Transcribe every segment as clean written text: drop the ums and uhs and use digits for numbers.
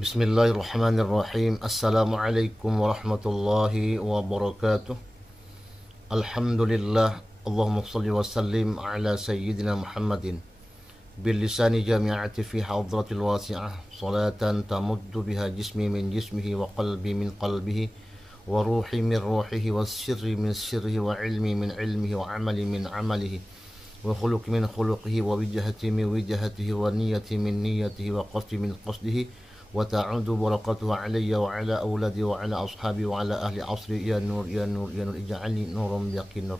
Bismillahirrahmanirrahim. Assalamualaikum warahmatullahi wabarakatuh. Alhamdulillah. Allahumma salli wa sallim ala sayyidina Muhammadin bil lisani jami'ati fi hadratil wasi'ah salatan tamuddu biha jismi min jismihi wa qalbi min qalbihi wa ruhi min ruhihi wa sirri min sirrihi wa ilmi min ilmihi wa amali min amalihi wa khuluqi min khuluqihi wa wijhati min wijhatihi wa niyati min niyatihi wa qasdi min qasdihi wa ta'udu barakatuhu alayya wa ala awladi wa ala ashabi wa ala ahli asri ya nur ya nur ya nur ij'alni nurum yakin nur.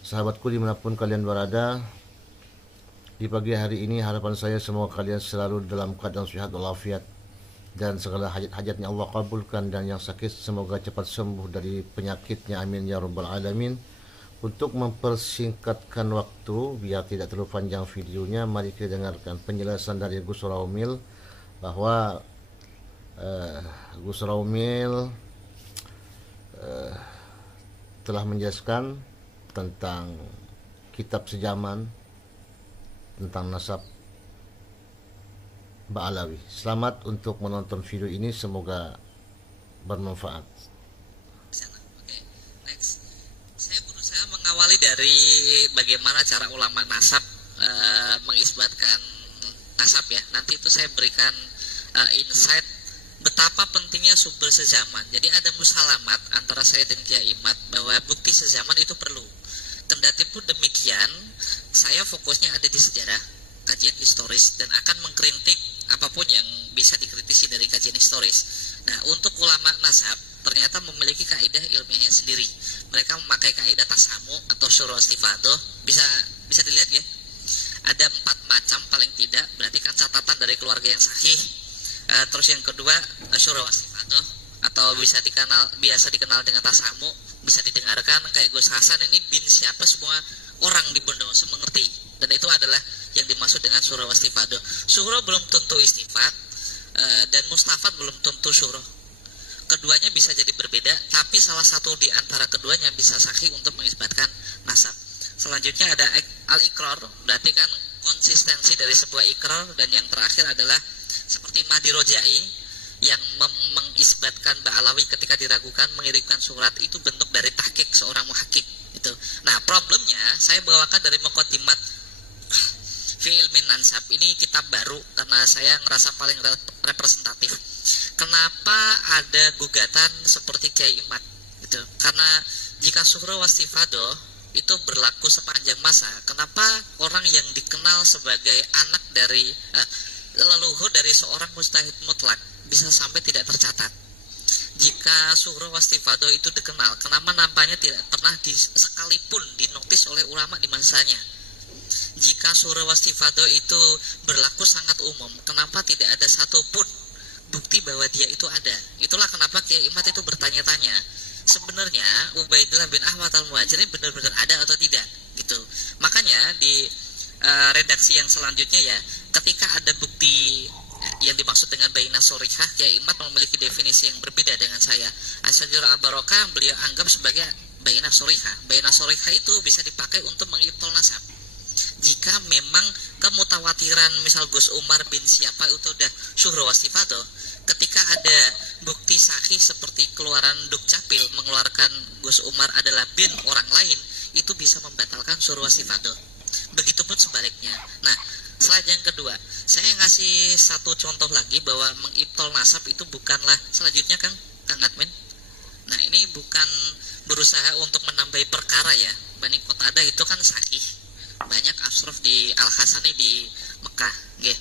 Sahabatku dimanapun kalian berada, di pagi hari ini harapan saya semoga kalian selalu dalam keadaan sehat walafiat dan segala hajat-hajatnya Allah kabulkan, dan yang sakit semoga cepat sembuh dari penyakitnya, amin ya rabbal alamin. Untuk mempersingkatkan waktu biar tidak terlalu panjang videonya, mari kita dengarkan penjelasan dari Gus Raumil bahwa Gus Raumil telah menjelaskan tentang kitab sejaman tentang nasab Ba'alawi. Selamat untuk menonton video ini, semoga bermanfaat. Oke, next. Saya berusaha mengawali dari bagaimana cara ulama nasab mengisbatkan nasab ya. Nanti itu saya berikan insight betapa pentingnya sumber sezaman. Jadi ada musalamat antara saya dan Kiai Imad bahwa bukti sezaman itu perlu. Kendati pun demikian, saya fokusnya ada di sejarah, kajian historis, dan akan mengkritik apapun yang bisa dikritisi dari kajian historis. Nah, untuk ulama nasab ternyata memiliki kaidah ilmiahnya sendiri. Mereka memakai kaidah tasamu atau syura istifadoh. Bisa dilihat ya. Ada 4 macam paling tidak, berarti kan catatan dari keluarga yang sahih. Terus yang kedua syura istifadoh atau biasa dikenal dengan tasamu, bisa didengarkan kayak Gus Hasan ini bin siapa, semua orang di Bondowoso mengerti, dan itu adalah yang dimaksud dengan syura istifadoh. Syura belum tentu istifat, dan mustafad belum tentu syura. Keduanya bisa jadi berbeda, tapi salah satu di antara keduanya bisa sahih untuk mengisbatkan nasab. Selanjutnya ada al-ikrar, berarti kan konsistensi dari sebuah ikrar, dan yang terakhir adalah seperti Mahdi Rojai yang mengisbatkan Ba'alawi ketika diragukan mengirimkan surat, itu bentuk dari tahqiq seorang muhakkik itu. Nah, problemnya saya bawakan dari Muqaddimat fi ilmin ansab. Ini kitab baru karena saya ngerasa paling representatif. Kenapa ada gugatan seperti Kiai Imad gitu? Karena jika suhra wastifado itu berlaku sepanjang masa, kenapa orang yang dikenal sebagai anak dari leluhur dari seorang mujtahid mutlak bisa sampai tidak tercatat? Jika suhra wastifado itu dikenal, kenapa nampaknya tidak pernah sekalipun dinotis oleh ulama di masanya? Jika suhra wastifado itu berlaku sangat umum, kenapa tidak ada satupun bukti bahwa dia itu ada? Itulah kenapa Kiai Imad itu bertanya-tanya, sebenarnya Ubaidillah bin Ahmad al-Muhajirin benar-benar ada atau tidak gitu. Makanya di redaksi yang selanjutnya ya, ketika ada bukti yang dimaksud dengan bainah sorihah, Kiai Imad memiliki definisi yang berbeda dengan saya. Asy-Syajarah al-Barakah beliau anggap sebagai bainah sorihah. Bainah sorihah itu bisa dipakai untuk mengibtol nasab. Jika memang kemutawatiran misal Gus Umar bin siapa itu udah syuhra wastifado, ketika ada bukti sahih seperti keluaran Dukcapil mengeluarkan Gus Umar adalah bin orang lain, itu bisa membatalkan syuhra wastifado. Begitupun sebaliknya. Nah, slide yang kedua, saya ngasih satu contoh lagi bahwa mengibtol nasab itu bukanlah selanjutnya Kang Admin. Nah, ini bukan berusaha untuk menambahi perkara ya. Bani Qatadah itu kan sahih. Banyak ashraf di Al-Hasani di Mekah, nggih.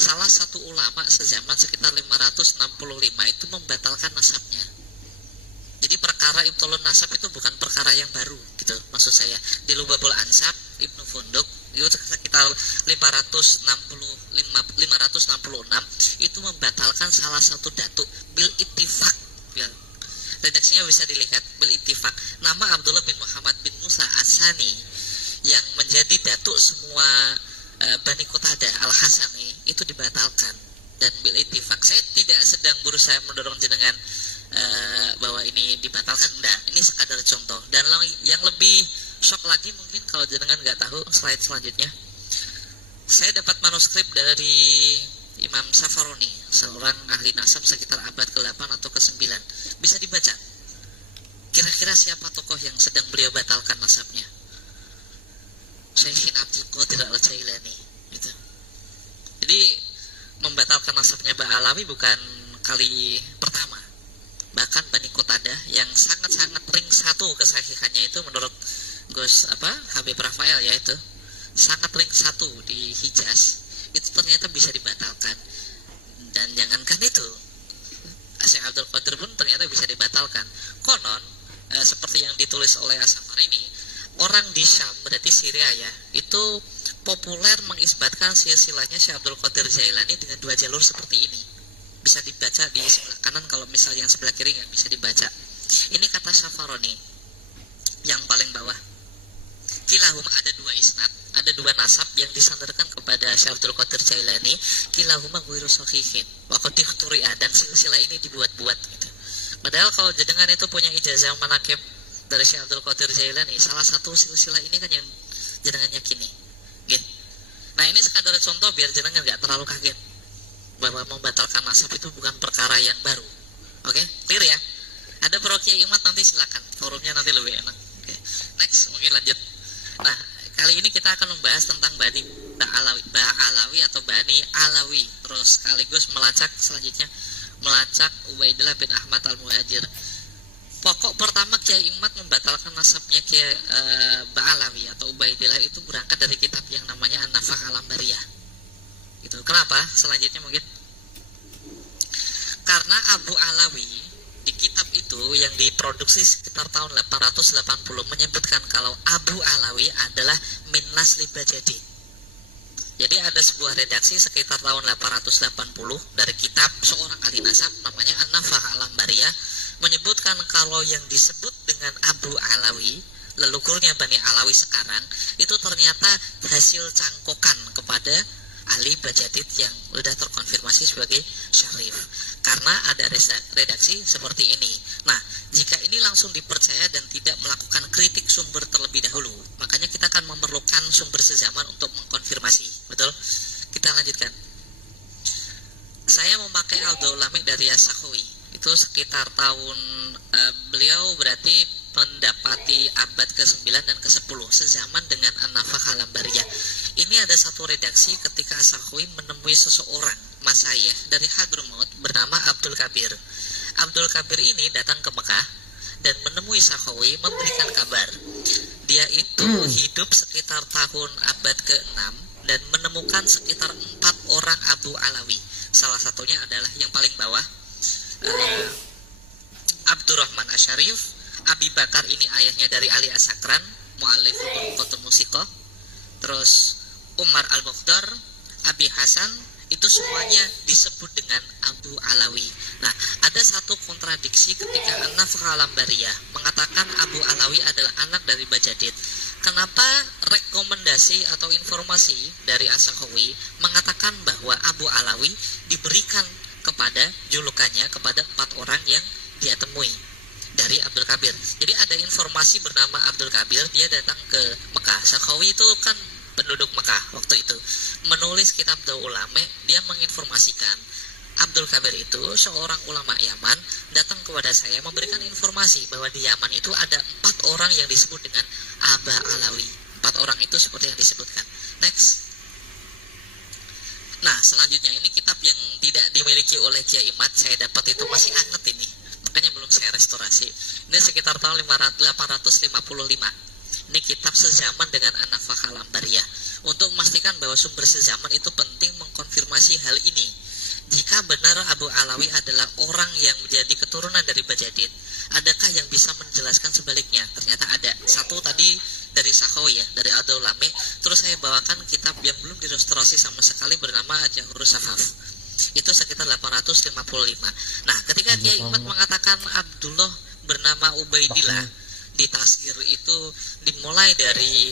Salah satu ulama sezaman sekitar 565 itu membatalkan nasabnya. Jadi perkara ibtolun nasab itu bukan perkara yang baru gitu maksud saya. Di Lubabul Ansab Ibnu Funduk itu sekitar 566 itu membatalkan salah satu datuk bil ittifaq ya. Redaksinya bisa dilihat bil ittifaq. Nama Abdullah bin Muhammad bin Musa As-Sani yang menjadi datuk semua Bani Qatadah Al-Hasani itu dibatalkan dan bil ittifaq. Saya tidak sedang berusaha mendorong jenengan bahwa ini dibatalkan, enggak, ini sekadar contoh. Dan yang lebih shock lagi mungkin kalau jenengan nggak tahu, slide selanjutnya saya dapat manuskrip dari Imam Safaroni. seorang ahli nasab sekitar abad ke-8 atau ke-9. Bisa dibaca. Kira-kira siapa tokoh yang sedang beliau batalkan nasabnya? Syekh Abdul Qadir Al-Jailani gitu. Jadi membatalkan nasabnya Ba'alawi bukan kali pertama. Bahkan Bani Qatadah yang sangat-sangat ring satu kesahihannya itu menurut Habib Rafael ya, itu sangat ring satu di Hijaz, itu ternyata bisa dibatalkan. Dan jangankan itu, Syekh Abdul Qadir pun ternyata bisa dibatalkan. Konon seperti yang ditulis oleh As-Safar ini, orang di Syam, berarti Syria ya, itu populer mengisbatkan silsilahnya Syekh Abdul Qadir Jailani dengan 2 jalur seperti ini. Bisa dibaca di sebelah kanan, kalau misal yang sebelah kiri nggak bisa dibaca. Ini kata Safaroni yang paling bawah. Kilahuma, ada 2 isnad, ada 2 nasab yang disandarkan kepada Syekh Abdul Qadir Jailani. Kilahuma ghairu sahihin wa qad ikhturi'a, dan silsilah ini dibuat-buat gitu. Padahal kalau jenengan itu punya ijazah manaqib dari Syekh Abdul Qadir Jailani, salah satu silsilah ini kan yang jenengan yakini gitu. Nah, ini sekadar contoh biar jenengan nggak terlalu kaget bahwa membatalkan nasab itu bukan perkara yang baru. Oke, clear ya? Ada pro Kiai Imat, nanti silakan, forumnya nanti lebih enak. Oke, next, mungkin lanjut. Nah, kali ini kita akan membahas tentang Bani Ba'alawi atau Bani Alawi. Terus sekaligus selanjutnya melacak Ubaidillah bin Ahmad Al-Muhajir. Pokok pertama Kiai Imat membatalkan nasabnya Kiai Ba'alawi atau Ubaidillah itu berangkat dari kitab yang namanya An-Nafah Al-Ambariyah. Gitu. Kenapa? Selanjutnya mungkin karena Abu Alawi di kitab itu yang diproduksi sekitar tahun 880 menyebutkan kalau Abu Alawi adalah min nasli Bajadid. Jadi ada sebuah redaksi sekitar tahun 880 dari kitab seorang ahli nasab namanya An-Nafah Al-Ambariyah menyebutkan kalau yang disebut dengan Abu Alawi, leluhurnya Bani Alawi sekarang, itu ternyata hasil cangkokan kepada Ali Bajadid yang sudah terkonfirmasi sebagai syarif. Karena ada redaksi seperti ini. Nah, jika ini langsung dipercaya dan tidak melakukan kritik sumber terlebih dahulu, makanya kita akan memerlukan sumber sezaman untuk mengkonfirmasi. Betul? Kita lanjutkan. Saya memakai Al-Daul Lami dari As-Sakhawi. Itu sekitar tahun beliau berarti mendapati abad ke-9 dan ke-10 sezaman dengan An-Nafah Al-Ambariyah. Ini ada satu redaksi ketika As-Sakhawi menemui seseorang masayikh dari Hadramaut bernama Abdul Kabir. Abdul Kabir ini datang ke Mekah dan menemui Sakhawi, memberikan kabar. Dia itu hidup sekitar tahun abad ke-6 dan menemukan sekitar 4 orang Abu Alawi. Salah satunya adalah yang paling bawah, Abdurrahman Asyarif. Abi Bakar ini ayahnya dari Ali As-Sakran, mu'allif Burqatul Musiqah. Terus Umar Al-Mukhdar, Abi Hasan, itu semuanya disebut dengan Abu Alawi. Nah, ada satu kontradiksi ketika An-Nafah Al-Ambariyah mengatakan Abu Alawi adalah anak dari Bajadid. Kenapa rekomendasi atau informasi dari As-Sakhawi mengatakan bahwa Abu Alawi diberikan kepada julukannya kepada 4 orang yang dia temui dari Abdul Kabir. Jadi ada informasi bernama Abdul Kabir, dia datang ke Mekah. Sakhawi itu kan penduduk Mekah waktu itu, menulis kitab Daul Ulama. Dia menginformasikan Abdul Kabir itu seorang ulama Yaman, datang kepada saya memberikan informasi bahwa di Yaman itu ada 4 orang yang disebut dengan Aba Alawi. 4 orang itu seperti yang disebutkan. Next. Nah, selanjutnya ini kitab yang tidak dimiliki oleh Kiai Imat, saya dapat itu masih anget ini, makanya belum saya restorasi. Ini sekitar tahun 855. Ini kitab sezaman dengan An-Nafah Al-Ambariyah. Untuk memastikan bahwa sumber sezaman itu penting mengkonfirmasi hal ini. Jika benar Abu Alawi adalah orang yang menjadi keturunan dari Bajadid, adakah yang bisa menjelaskan sebaliknya? Ternyata ada. Satu tadi dari Sakhawi ya, dari Al-Daul Lami. Terus saya bawakan kitab yang belum direstorasi sama sekali bernama Jawharus Safaf. Itu sekitar 855. Nah, ketika Kiai Imat mengatakan Abdullah bernama Ubaidillah, di Tasghir itu dimulai dari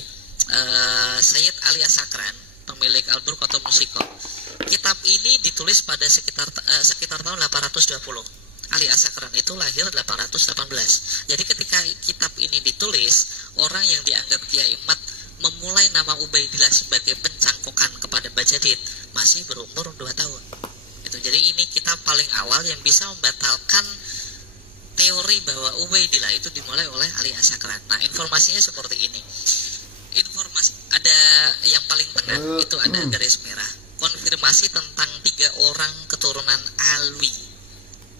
Sayyid Ali As-Sakran, pemilik Al-Burqatul Musiqah. Kitab ini ditulis pada sekitar tahun 820. Ali As-Sakran itu lahir 818. Jadi ketika kitab ini ditulis, orang yang dianggap Kiai Imat memulai nama Ubaidillah sebagai pencangkokan kepada Bajadid masih berumur 2 tahun. Itu. Jadi ini kitab paling awal yang bisa membatalkan teori bahwa Ubaidillah itu dimulai oleh Ali As-Sakran. Nah, informasinya seperti ini. Informasi ada yang paling tengah itu ada garis merah. Konfirmasi tentang 3 orang keturunan Alwi,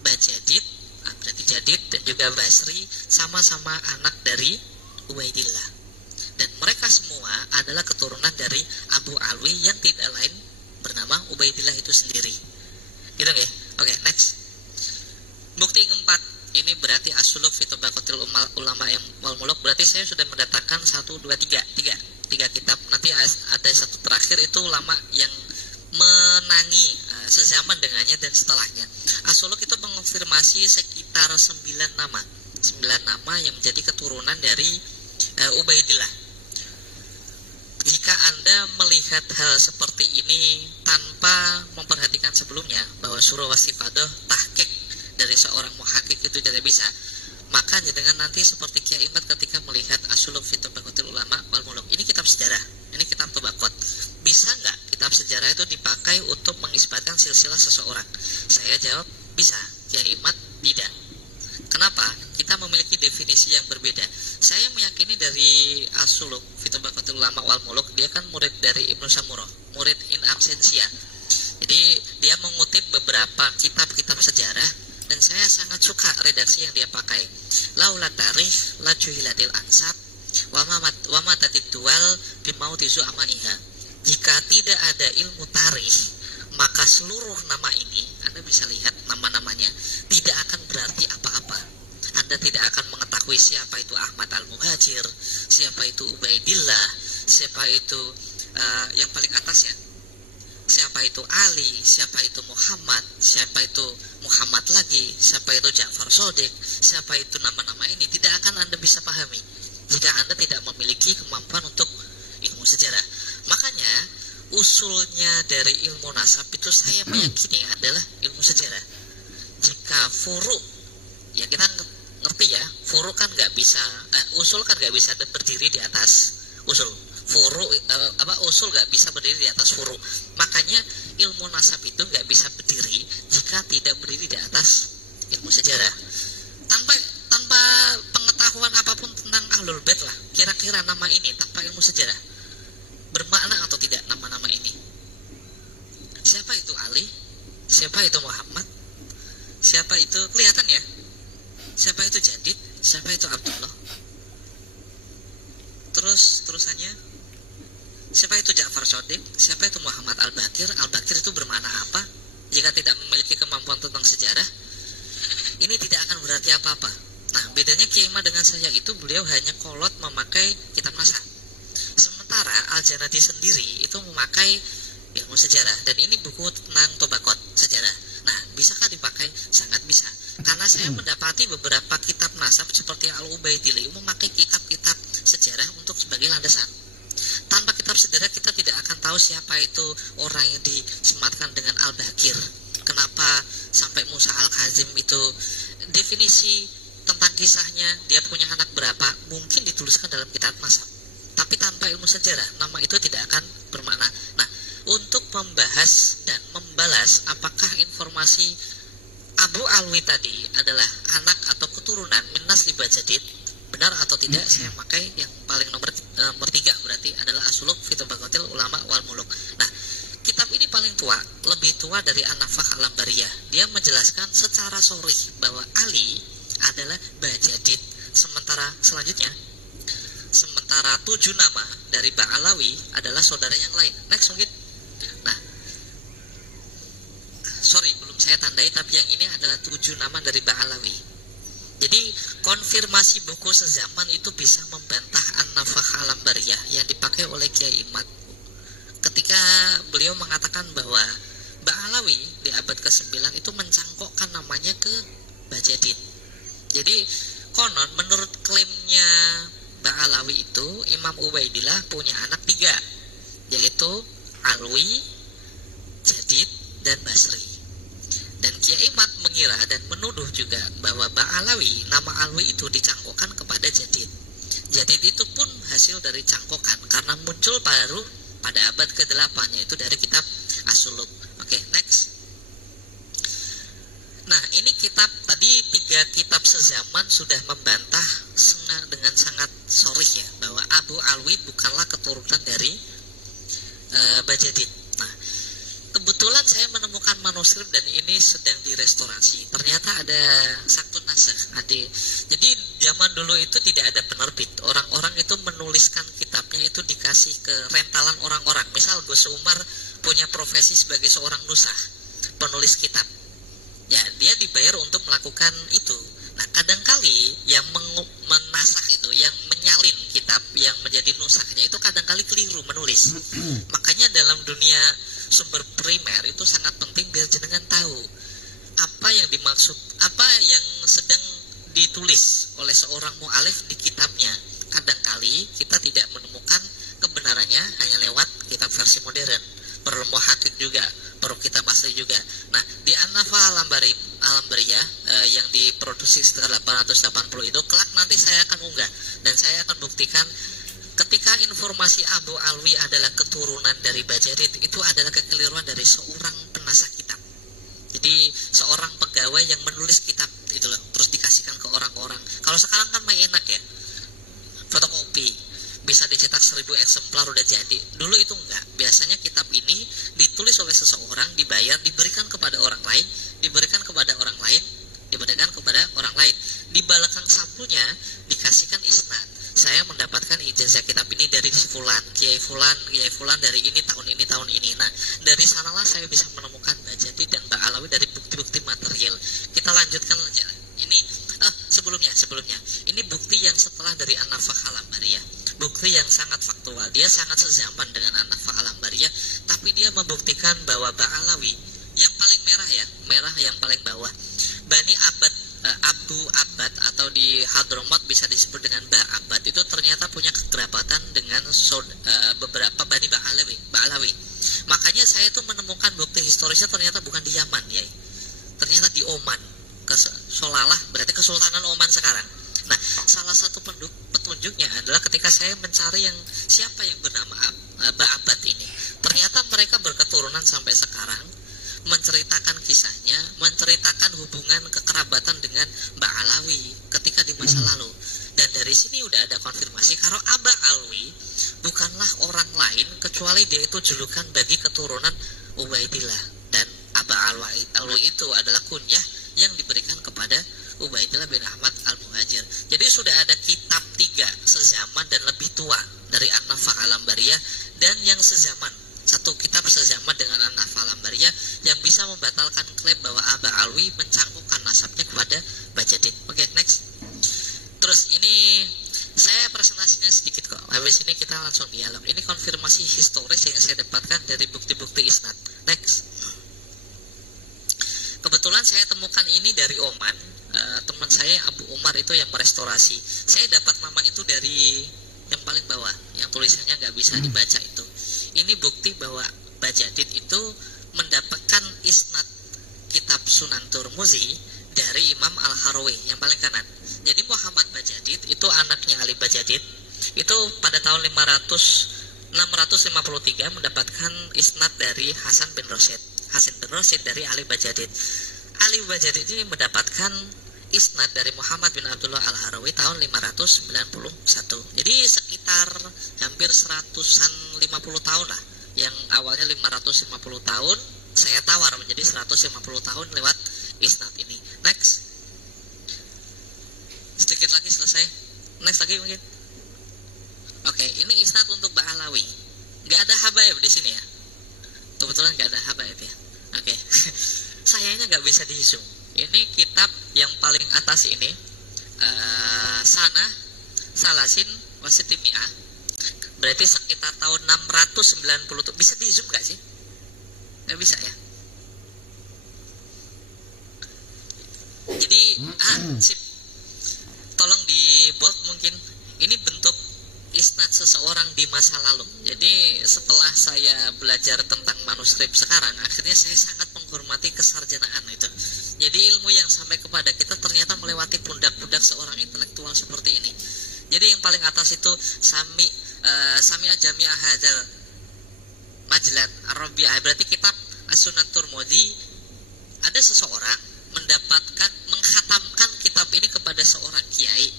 Bajadid, berarti Jadid dan juga Basri, sama-sama anak dari Ubaidillah. Dan mereka semua adalah keturunan dari Abu Alwi yang tidak lain bernama Ubaidillah itu sendiri. Gitu ya? Oke, next. Bukti yang keempat, ini berarti asuluk fi tabaqatil ulama yang wal muluk. Berarti saya sudah mendatangkan 1, 2, 3 kitab. Nanti ada satu terakhir itu ulama yang menangi sezaman dengannya dan setelahnya. Asuluk itu mengonfirmasi sekitar 9 nama. 9 nama yang menjadi keturunan dari Ubaidillah. Jika Anda melihat hal seperti ini tanpa memperhatikan sebelumnya bahwa surah wasifadah tahqiq dari seorang muhakik itu tidak bisa, maka dengan nanti seperti Kiai Imad ketika melihat asuluk fi tabaqatil ulama wal muluk. Ini kitab sejarah, ini kitab tabaqat. Bisa nggak kitab sejarah itu dipakai untuk mengisbatkan silsilah seseorang? Saya jawab bisa. Kiai Imad tidak. Kenapa? Kita memiliki definisi yang berbeda. Saya meyakini dari asuluk fi tabaqatil ulama wal muluk, dia kan murid dari Ibnu Samurah, murid in absentia. Jadi dia mengutip beberapa kitab-kitab sejarah. Dan saya sangat suka redaksi yang dia pakai. Laula tarikh la juhilatil ansab wa matatid dual bimauti zu'amaiha. Jika tidak ada ilmu tarikh, maka seluruh nama ini, Anda bisa lihat nama-namanya, tidak akan berarti apa-apa. Anda tidak akan mengetahui siapa itu Ahmad Al-Muhajir, siapa itu Ubaidillah, siapa itu yang paling atas ya, siapa itu Ali, siapa itu Muhammad, siapa itu Muhammad lagi, siapa itu Ja'far Shadiq, siapa itu nama-nama ini tidak akan Anda bisa pahami jika Anda tidak memiliki kemampuan untuk ilmu sejarah. Makanya usulnya dari ilmu nasab itu saya meyakini adalah ilmu sejarah. Jika furu, ya kita ngerti ya, furu kan nggak bisa, usul kan nggak bisa berdiri di atas usul. Furu usul nggak bisa berdiri di atas furu. Makanya ilmu nasab itu nggak bisa berdiri jika tidak berdiri di atas ilmu sejarah. Tanpa pengetahuan apapun tentang Ahlul Bait lah, kira-kira nama ini tanpa ilmu sejarah bermakna atau tidak nama-nama ini? Siapa itu Ali? Siapa itu Muhammad? Siapa itu, kelihatan ya? Siapa itu Jadid? Siapa itu Abdullah? Terusannya, siapa itu Ja'far Shadiq? Siapa itu Muhammad Al-Bakir? Al-Bakir itu bermakna apa? Jika tidak memiliki kemampuan tentang sejarah, ini tidak akan berarti apa-apa. Nah, bedanya Kiai Imad dengan saya itu, beliau hanya kolot memakai kitab nasab. Sementara Al-Janadi sendiri itu memakai ilmu sejarah. Dan ini buku tentang tabaqat sejarah. Nah, bisakah dipakai? Sangat bisa. Karena saya mendapati beberapa kitab nasab seperti Al-Ubaidillah memakai kitab-kitab sejarah untuk sebagai landasan. Tanpa kitab sejarah kita tidak akan tahu siapa itu orang yang disematkan dengan Al-Bakir. Kenapa sampai Musa Al-Kazim itu, definisi tentang kisahnya, dia punya anak berapa, mungkin dituliskan dalam kitab nasab. Tapi tanpa ilmu sejarah, nama itu tidak akan bermakna. Nah, untuk membahas dan membalas apakah informasi Abu Alwi tadi adalah anak atau keturunan min nasli Bajadid, benar atau tidak, saya pakai yang paling nomor 3 berarti adalah asuluk fi tabaqatil ulama wal muluk. Nah, kitab ini paling tua, lebih tua dari An-Nafakh Al-Ambariyah. Dia menjelaskan secara sharih bahwa Ali adalah Bajadid. Sementara 7 nama dari Ba'alawi adalah saudara yang lain. Next mungkin. Nah, sorry belum saya tandai, tapi yang ini adalah 7 nama dari Ba'alawi. Jadi konfirmasi buku sezaman itu bisa membantah An-Nafakh Al-Ambariyah yang dipakai oleh Kiai Imad ketika beliau mengatakan bahwa Ba'alawi di abad ke-9 itu mencangkokkan namanya ke Bajadid. Jadi konon menurut klaimnya Ba'alawi itu, Imam Ubaidillah punya anak 3, yaitu Alwi, Jadid, dan Basri. Dan Kiai Imad mengira dan menuduh juga bahwa Ba'alawi, nama Alwi itu dicangkokkan kepada Jadid. Jadid itu pun hasil dari cangkokan karena muncul baru pada abad ke-8, yaitu dari kitab As-Suluk. Oke, next. ini kitab tadi 3 kitab sezaman sudah membantah dengan sangat sorry ya bahwa Abu Alwi bukanlah keturunan dari Bajadid. Nah, kebetulan saya menemukan manuskrip dan ini sedang direstorasi. Ternyata ada saktun nasakh, jadi zaman dulu itu tidak ada penerbit. Orang-orang itu menuliskan kitabnya itu dikasih ke rentalan orang-orang. Misal Gus Umar punya profesi sebagai seorang nusakh, penulis kitab. Ya, dia dibayar untuk melakukan itu. Nah, kadangkali yang menasakh itu, yang menyalin kitab yang menjadi nusakhnya itu kadangkali keliru menulis. Makanya dalam dunia sumber primer itu sangat penting biar jenengan tahu apa yang dimaksud, apa yang sedang ditulis oleh seorang mu'alif di kitabnya. Kadangkali kita tidak menemukan kebenarannya hanya lewat kitab versi modern. Perlu muhaqqiq juga, perlu kitab asli juga. Nah, di An-Nafa Al-Ambariyah yang diproduksi setelah 880 itu, kelak nanti saya akan unggah dan saya akan buktikan ketika informasi Abu Alwi adalah keturunan dari Bajadid, itu adalah kekeliruan dari seorang penasakh kitab. Jadi seorang pegawai yang menulis kitab itu loh, terus dikasihkan ke orang-orang. Kalau sekarang kan main enak ya, fotokopi, bisa dicetak 1000 eksemplar udah jadi. Dulu itu enggak. Biasanya kitab ini ditulis oleh seseorang, dibayar, diberikan kepada orang lain, diberikan kepada orang lain, diberikan kepada orang lain. Di belakang sampulnya dikasihkan isnad. Saya mendapatkan ijazah kitab ini dari Fulan, Kiai Fulan dari ini tahun ini. Nah, dari sanalah saya bisa menemukan Bajadid dan Mbak Alawi dari bukti-bukti material. Kita lanjutkan aja. Ini sebelumnya. Ini bukti yang setelah dari An-Nafa Al-Ambariyah. Bukti yang sangat faktual. Dia sangat sezaman dengan An-Nafa Al-Ambariyah, tapi dia membuktikan bahwa Mbak Alawi yang paling merah yang paling bawah, Bani Abu Abad atau di Hadramut bisa disebut dengan Mbak Abad, itu ternyata punya kekerabatan dengan beberapa Bani Ba'alawi. Makanya saya itu menemukan bukti historisnya ternyata bukan di Yaman ya, ternyata di Oman, Solalah, berarti Kesultanan Oman sekarang. Nah, salah satu petunjuknya adalah ketika saya mencari siapa yang bernama Mbak Abad ini, ternyata mereka berketurunan sampai sekarang, menceritakan kisahnya, menceritakan hubungan kekerabatan dengan Mbak Alawi ketika di masa lalu. Dan dari sini udah ada konfirmasi kalau Aba Alwi bukanlah orang lain kecuali dia itu julukan bagi keturunan Ubaidillah, dan Aba Alwi itu adalah kunyah yang diberikan kepada Ubaidillah bin Ahmad Al-Muhajir. Jadi sudah ada kitab 3 sezaman dan lebih tua dari An-Nafa Al-Ambariyah, dan yang sezaman, satu kitab sezaman dengan An-Nafa Al-Ambariyah yang bisa membatalkan klaim bahwa Aba Alwi mencangkukkan nasabnya kepada Bajadid. Oke, next. Terus ini saya presentasinya sedikit kok. Habis ini kita langsung dialog. Ini konfirmasi historis yang saya dapatkan dari bukti-bukti isnad. Next. Kebetulan saya temukan ini dari Oman. Teman saya Abu Umar itu yang merestorasi. Saya dapat nama itu dari yang paling bawah, yang tulisannya nggak bisa dibaca itu. Ini bukti bahwa Bajadid itu mendapatkan isnad kitab Sunan Turmuzi dari Imam Al-Harawi yang paling kanan. Jadi Muhammad Bajadid itu anaknya Ali Bajadid, itu pada tahun 653 mendapatkan isnad dari Hasan bin Rosyid dari Ali Bajadid. Ali Bajadid ini mendapatkan isnad dari Muhammad bin Abdullah Al-Harawi tahun 591. Jadi sekitar hampir 150 tahun lah. Yang awalnya 550 tahun saya tawar menjadi 150 tahun lewat isnad ini. Next. Sedikit lagi selesai. Next lagi mungkin. Oke, ini isnad untuk Mbak Alawi. Gak ada habaib di sini ya. Kebetulan gak ada habaib ya. Oke. Sayangnya gak bisa di zoom. Ini kitab yang paling atas ini, Sana Salasin Wasitimi'ah, berarti sekitar tahun 690. Bisa di zoom gak sih? Gak bisa ya. Jadi sip. Tolong di bold mungkin. Ini bentuk isnad seseorang di masa lalu. Jadi setelah saya belajar tentang manuskrip sekarang, akhirnya saya sangat menghormati kesarjanaan itu. Jadi ilmu yang sampai kepada kita ternyata melewati pundak-pundak seorang intelektual seperti ini. Jadi yang paling atas itu Sami'a Jami'ah Hadzal Majlad Ar-Rabi'ah, berarti kitab As-Sunan Turmudi. Ada seseorang mendapatkan, menghatamkan kitab ini kepada seorang kiai,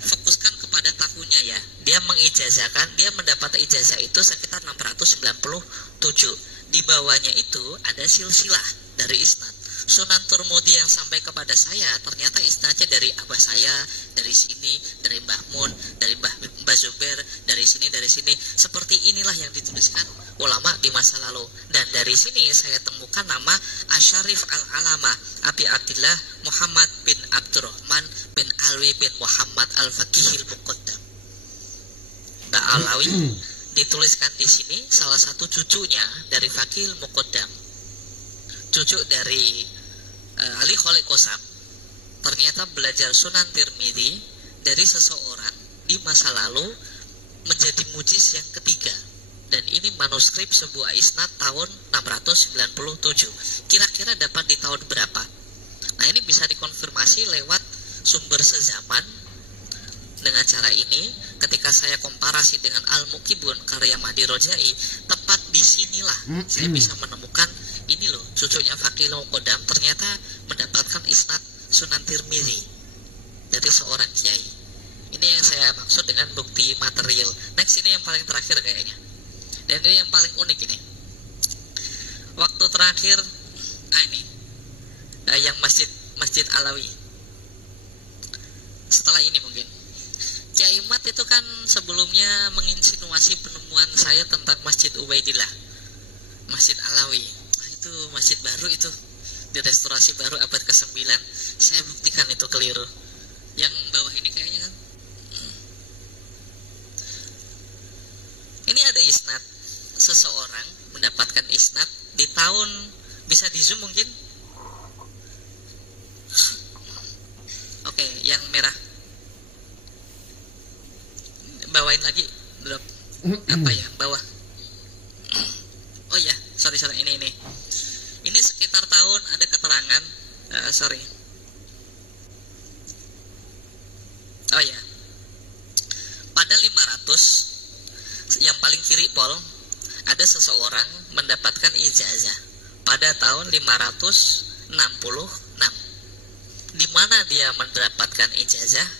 fokuskan kepada tahunnya ya. Dia mengijazahkan, dia mendapat ijazah itu sekitar 697. Di bawahnya itu ada silsilah dari isnad. Sunan Turmudi yang sampai kepada saya ternyata isnadnya dari abah saya, dari sini, dari Mbah Mun, dari Mbah Zubair, dari sini, dari sini. Seperti inilah yang dituliskan ulama di masa lalu. Dan dari sini saya temukan nama Asyarif Al-Alama Abi Abdillah Muhammad bin Abdurrahman bin Alwi bin Muhammad Al-Faqihil Muqaddam. Mbak Alawi dituliskan di sini salah satu cucunya dari Faqihil Muqaddam, cucu dari Ali Kholek Kosam, ternyata belajar Sunan Tirmidzi dari seseorang di masa lalu menjadi mujiz yang ketiga. Dan ini manuskrip sebuah isnad tahun 697. Kira-kira dapat di tahun berapa? Nah, ini bisa dikonfirmasi lewat sumber sezaman. Dengan cara ini, ketika saya komparasi dengan Al-Muqibun karya Mahdi Rojai, tepat disinilah saya bisa menemukan ini loh, cucunya Faqihil Muqaddam ternyata mendapatkan isnad Sunan Tirmidzi dari seorang kiai. Ini yang saya maksud dengan bukti material. Next, ini yang paling terakhir kayaknya. Dan ini yang paling unik ini. Waktu terakhir, ini yang Masjid Alawi. Setelah ini mungkin Kiai Mat itu kan sebelumnya menginsinuasi penemuan saya tentang Masjid Ubaidillah, Masjid Alawi. Nah, itu masjid baru itu, direstorasi baru abad ke-9. Saya buktikan itu keliru. Yang bawah ini kayaknya kan. Ini ada isnad, seseorang mendapatkan isnad di tahun, bisa di zoom mungkin. Oke, yang merah. Bawain lagi, drop. Apa ya, bawah. Oh ya, sorry, ini sekitar tahun, ada keterangan, oh ya, pada 500 yang paling kiri pol, ada seseorang mendapatkan ijazah pada tahun 566. Di mana dia mendapatkan ijazah?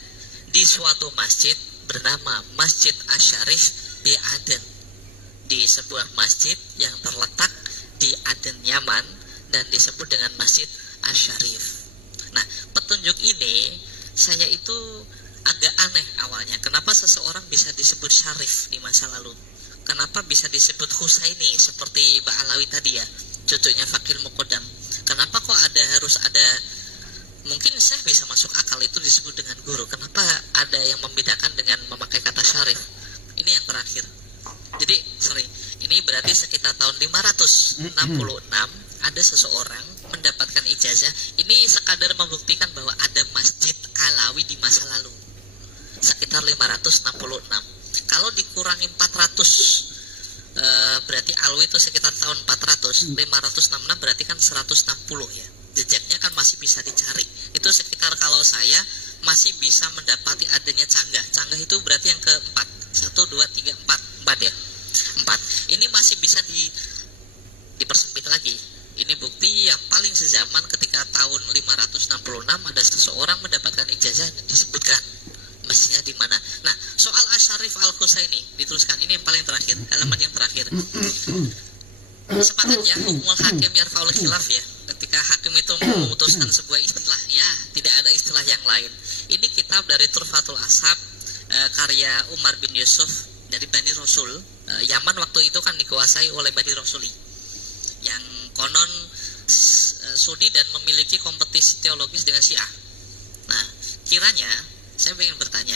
Di suatu masjid bernama Masjid Asyarif di Aden, di sebuah masjid yang terletak di Aden, Yaman, dan disebut dengan Masjid Asyarif. Nah, petunjuk ini saya itu agak aneh awalnya. Kenapa seseorang bisa disebut syarif di masa lalu? Kenapa bisa disebut Husaini seperti Mbak Alawi tadi ya, cucunya Faqihil Muqaddam? Kenapa kok harus ada, mungkin saya bisa masuk akal itu disebut dengan guru. Kenapa ada yang membedakan dengan memakai kata syarif? Ini yang terakhir. Jadi, ini berarti sekitar tahun 566 ada seseorang mendapatkan ijazah. Ini sekadar membuktikan bahwa ada Masjid Alawi di masa lalu. Sekitar 566. Kalau dikurangi 400, berarti Alwi itu sekitar tahun 400. 566 berarti kan 160 ya. Jejaknya kan masih bisa dicari. Itu sekitar, kalau saya masih bisa mendapati adanya canggah. Canggah itu berarti yang keempat. 1, 2, 3, 4 ya. 4. Ini masih bisa dipersempit lagi. Ini bukti yang paling sezaman ketika tahun 566 ada seseorang mendapatkan ijazah dan disebutkan masjidnya di mana. Nah, soal Asyarif Al-Husaini dituliskan, ini yang paling terakhir, halaman yang terakhir. Sepakat ya, hukmul hakim yarfaul khilaf ya. Ketika hakim itu memutuskan sebuah istilah, ya tidak ada istilah yang lain. Ini kitab dari Turfatul Ashab, karya Umar bin Yusuf dari Bani Rasul. Yaman waktu itu kan dikuasai oleh Bani Rasuli yang konon Sunni dan memiliki kompetisi teologis dengan Syiah. Nah, kiranya saya ingin bertanya,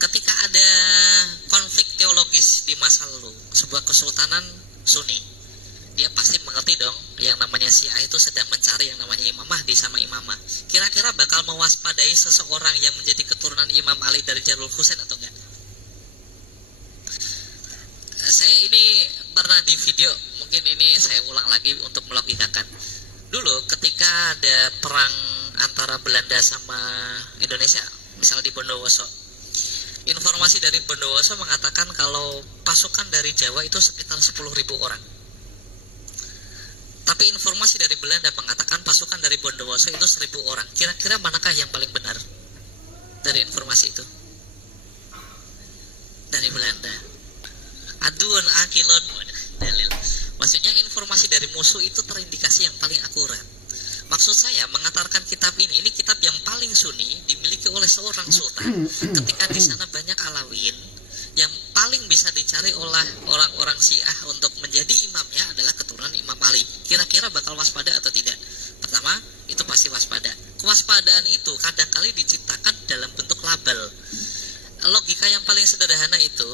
ketika ada konflik teologis di masa lalu sebuah kesultanan Sunni, dia pasti mengerti dong yang namanya Syiah itu sedang mencari yang namanya Imam Mahdi sama Imamah. Kira-kira bakal mewaspadai seseorang yang menjadi keturunan Imam Ali dari Jalul Husain atau enggak? Saya ini pernah di video, mungkin ini saya ulang lagi untuk melogikakan. Dulu ketika ada perang antara Belanda sama Indonesia, misalnya di Bondowoso, informasi dari Bondowoso mengatakan kalau pasukan dari Jawa itu sekitar 10.000 orang. Tapi informasi dari Belanda mengatakan pasukan pasukan dari Bondowoso itu 1.000 orang. Kira-kira manakah yang paling benar dari informasi itu? Dari Belanda. Aduan akilon dalil. Maksudnya informasi dari musuh itu terindikasi yang paling akurat. Maksud saya mengantarkan kitab ini kitab yang paling sunni dimiliki oleh seorang sultan ketika di sana banyak Alawiyyin yang paling bisa dicari oleh orang-orang Syiah untuk menjadi imamnya adalah keturunan Imam Ali. Kira-kira bakal waspada atau tidak? Pertama, itu pasti waspada. Kewaspadaan itu kadang-kali diciptakan dalam bentuk label. Logika yang paling sederhana itu,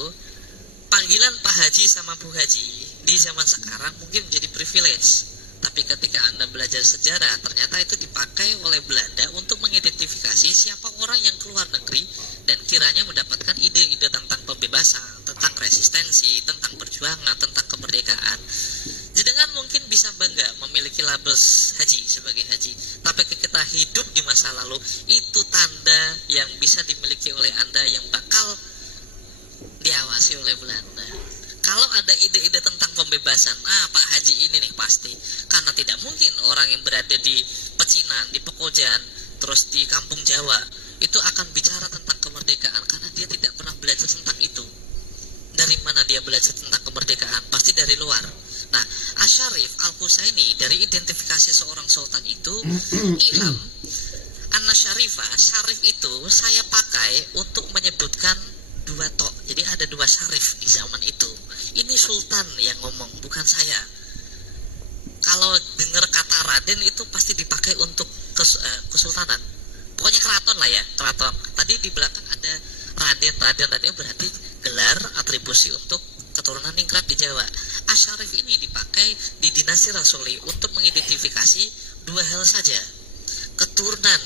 panggilan Pak Haji sama Bu Haji di zaman sekarang mungkin menjadi privilege. Tapi ketika Anda belajar sejarah, ternyata itu dipakai oleh Belanda untuk mengidentifikasi siapa orang yang keluar negeri dan kiranya mendapatkan ide-ide tentang pembebasan, tentang resistensi, tentang perjuangan, tentang kemerdekaan. Jenengan mungkin bisa bangga memiliki label haji sebagai haji, tapi kita hidup di masa lalu, itu tanda yang bisa dimiliki oleh Anda yang bakal diawasi oleh Belanda. Kalau ada ide-ide tentang pembebasan, Pak Haji ini nih pasti. Karena tidak mungkin orang yang berada di pecinan, di Pekojan, terus di kampung Jawa, itu akan bicara tentang kemerdekaan, karena dia tidak pernah belajar tentang itu. Dari mana dia belajar tentang kemerdekaan? Pasti dari luar. Nah, Asyarif Al-Husaini dari identifikasi seorang sultan itu, ilam, Anna Syarifah, Syarif itu saya pakai untuk menyebutkan dua tok. Jadi ada dua syarif di zaman itu. Ini sultan yang ngomong, bukan saya. Kalau dengar kata Raden itu pasti dipakai untuk kesultanan. Pokoknya keraton lah ya, keraton. Tadi di belakang ada Raden berarti gelar atribusi untuk keturunan ningrat di Jawa. Asyarif ini dipakai di dinasti Rasuli untuk mengidentifikasi dua hal saja. Keturunan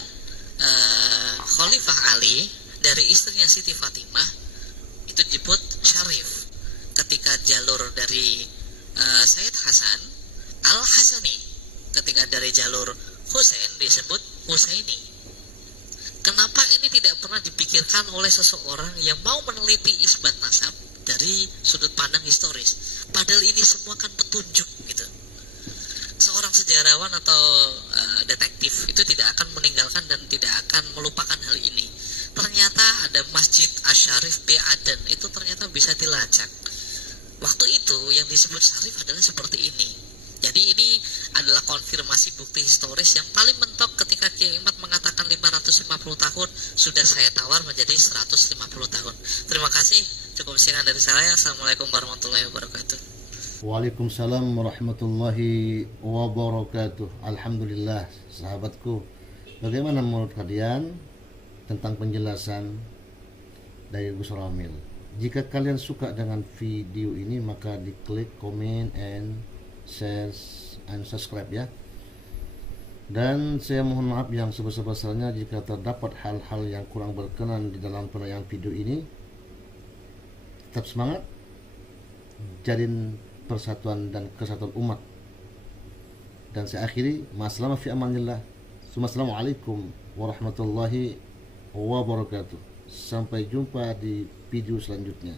Khalifah Ali dari istrinya Siti Fatimah itu disebut Syarif. Ketika jalur dari Sayyid Hasan Al-Hasani, ketika dari jalur Husain disebut Husaini. Kenapa ini tidak pernah dipikirkan oleh seseorang yang mau meneliti isbat nasab dari sudut pandang historis? Padahal ini semua kan petunjuk gitu. Seorang sejarawan atau detektif itu tidak akan meninggalkan dan tidak akan melupakan hal ini. Ternyata ada Masjid Asyarif B. Aden, itu ternyata bisa dilacak. Waktu itu yang disebut Syarif adalah seperti ini. Jadi ini adalah konfirmasi bukti historis yang paling mentok ketika Kiai Imad mengatakan 550 tahun, sudah saya tawar menjadi 150 tahun. Terima kasih, cukup sekian dari saya. Assalamualaikum warahmatullahi wabarakatuh. Waalaikumsalam warahmatullahi wabarakatuh. Alhamdulillah, sahabatku. Bagaimana menurut kalian tentang penjelasan dari Gus Ramil? Jika kalian suka dengan video ini, maka diklik comment and share and subscribe ya. Dan saya mohon maaf yang sebesar-besarnya jika terdapat hal-hal yang kurang berkenan di dalam penayangan video ini. Tetap semangat, jalin persatuan dan kesatuan umat. Dan saya akhiri, ma'aslama fi amanillah. Assalamualaikum warahmatullahi wabarakatuh. Sampai jumpa di video selanjutnya.